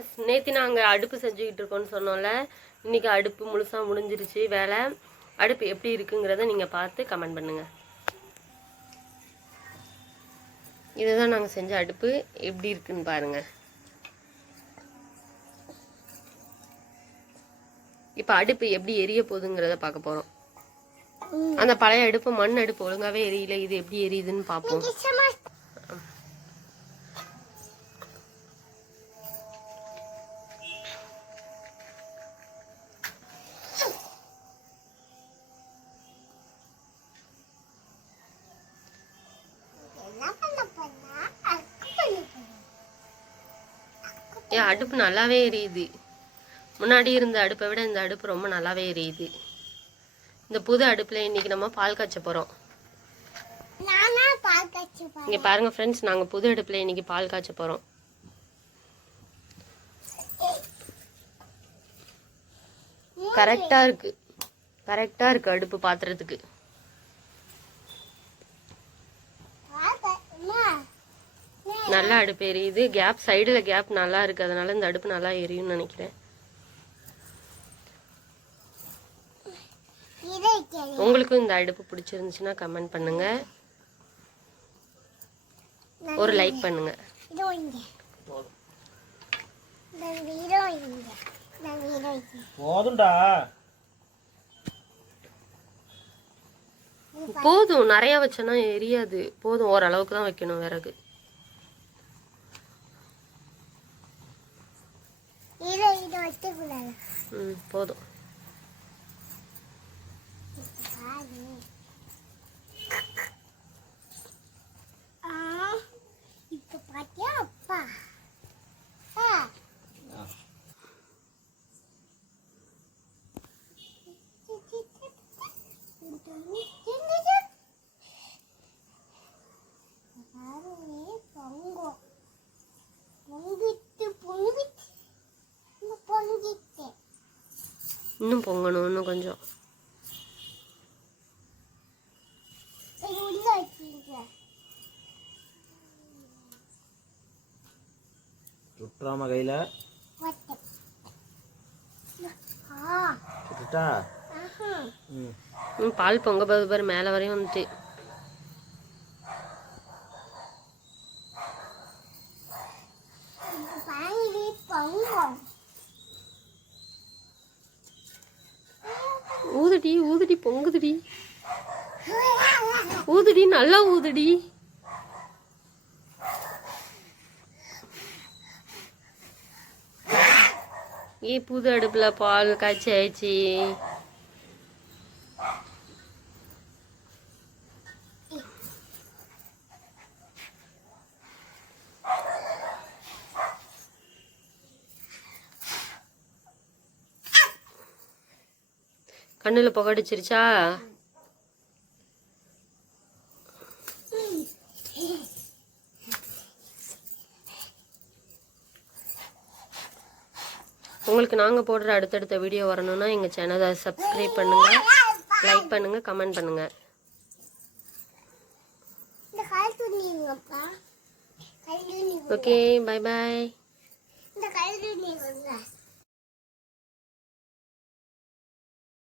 Friends, நேற்று நாங்கள் அடுப்பு செஞ்சுக்கிட்டு இருக்கோம்னு சொன்னோம்ல. இன்றைக்கி அடுப்பு முழுசாக முடிஞ்சிருச்சு வேலை. அடுப்பு எப்படி இருக்குங்கிறத நீங்கள் பார்த்து கமெண்ட் பண்ணுங்கள். இதுதான் நாங்கள் செஞ்ச அடுப்பு, எப்படி இருக்குன்னு பாருங்கள். இப்போ அடுப்பு எப்படி எரிய போகுதுங்கிறத பார்க்க போகிறோம். அந்த பழைய அடுப்பு மண் அடுப்பு ஒழுங்காகவே எரியல, இது எப்படி எரியுதுன்னு பார்ப்போம். ஏன் அடுப்பு நல்லாவே எரியுது. முன்னாடி இருந்த அடுப்பை விட இந்த அடுப்பு ரொம்ப நல்லாவே எரியுது. இந்த புது அடுப்பில் இன்னைக்கு நம்ம பால் காய்ச்ச போகிறோம். இங்கே பாருங்கள் ஃப்ரெண்ட்ஸ், நாங்கள் புது அடுப்பில் இன்னைக்கு பால் காய்ச்ச போகிறோம். கரெக்டாக இருக்குது அடுப்பு பாத்திரத்துக்கு. நல்லா அடுப்பு எரியுது. கேப் சைடில் கேப் நல்லா இருக்குது, அதனால இந்த அடுப்பு நல்லா எரியும்னு நினைக்கிறேன். உங்களுக்கும் இந்த அடுப்பு பிடிச்சிருந்துச்சுன்னா கமெண்ட் பண்ணுங்க, ஒரு லைக் பண்ணுங்க. போதும், நிறைய வச்சோன்னா எரியாது. போதும், ஓரளவுக்கு தான் வைக்கணும் விறகு. போதும். இன்னும் பொங்கணும், இன்னும் கொஞ்சம். சுற்றாம கையில பால் பொங்க பாரு, மேல வரையும் வந்துட்டு. ஊதுடி ஊதுடி, பொங்குதுடி. ஊதுடி, நல்லா ஊதுடி. புது அடுப்புல பால் காய்ச்சாச்சு. கண்ணுல புகடிச்சிருச்சா? உங்களுக்கு நாங்கள் போடுற அடுத்தடுத்த வீடியோ வரணும்னா எங்கள் சேனலை சப்ஸ்கிரைப் பண்ணுங்கள், லைக் பண்ணுங்கள், கமெண்ட் பண்ணுங்கள். Okay, bye bye.